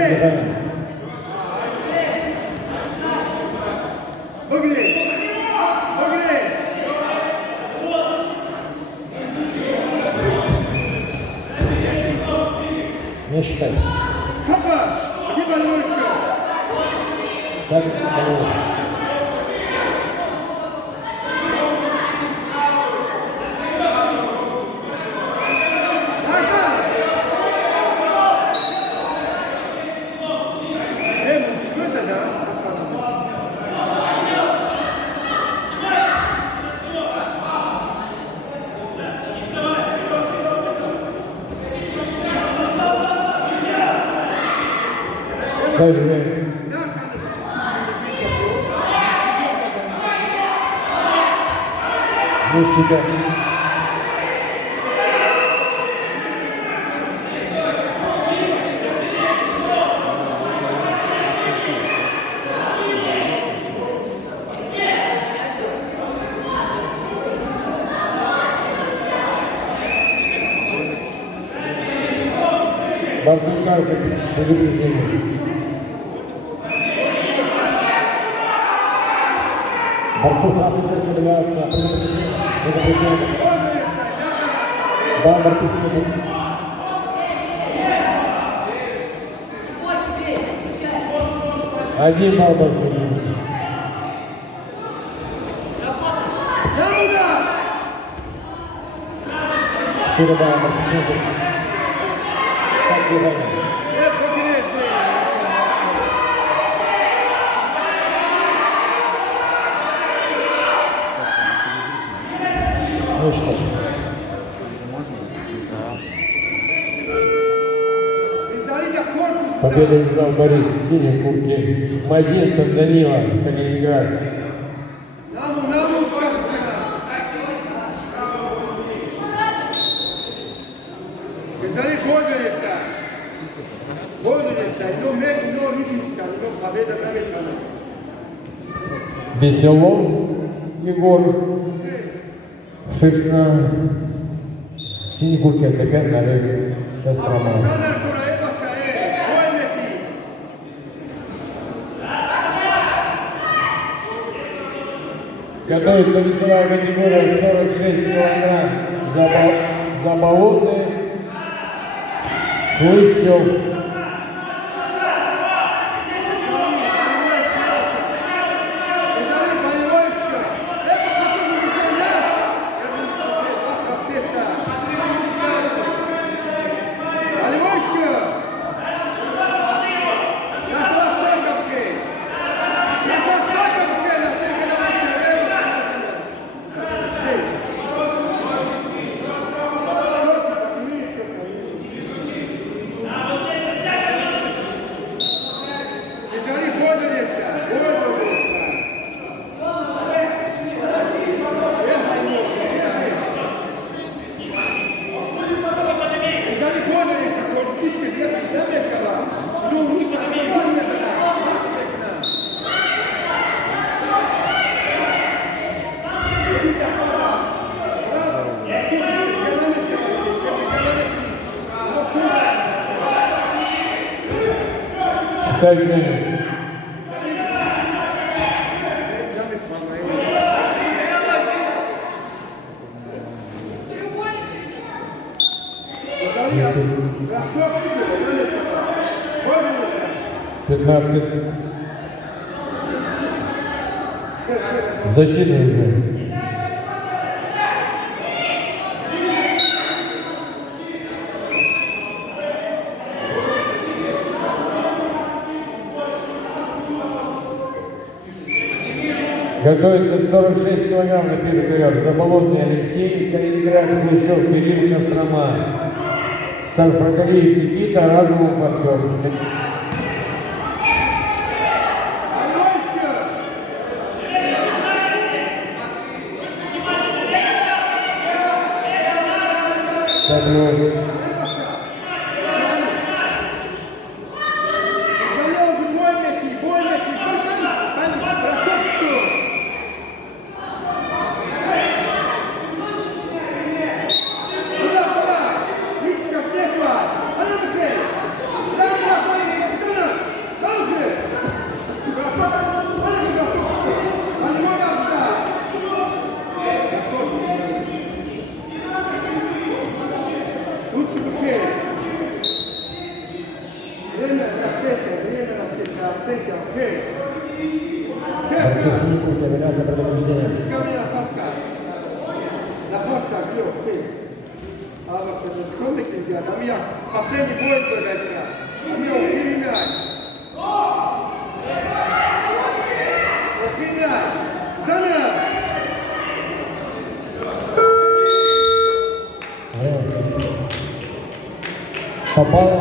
бежание. Не считай. Ставь голову. Ставь движение. Не считай. Важная карта предупреждения. Борцов разных является предупреждение. Да, борцы смотрят. Один балл борцов. 4 балла борцов смотрят. Штат движения. Ну что? Победу взял Борис в синей куртке. Мазинцев Данила, Калининград. Веселов Егор. Шерстно. Синей куртке ТК Нарек. Кострома. Готовится весовая категория 46 килограмм. Заболотный. Хлыщев. Считай время. Пятнадцать. Защита уже. Готовится 46 килограмм на первый ковер. Заболотный Алексей, Калининград, Хлыщев, Кирилл, Кострома. Сарфрагалиев Никита, Разумов Артем. Саблев. забьет. А вот школьный кинотеатр, а меня последний бой был вечера. А меня ухиляй. Ухиляй. Саня! Попал.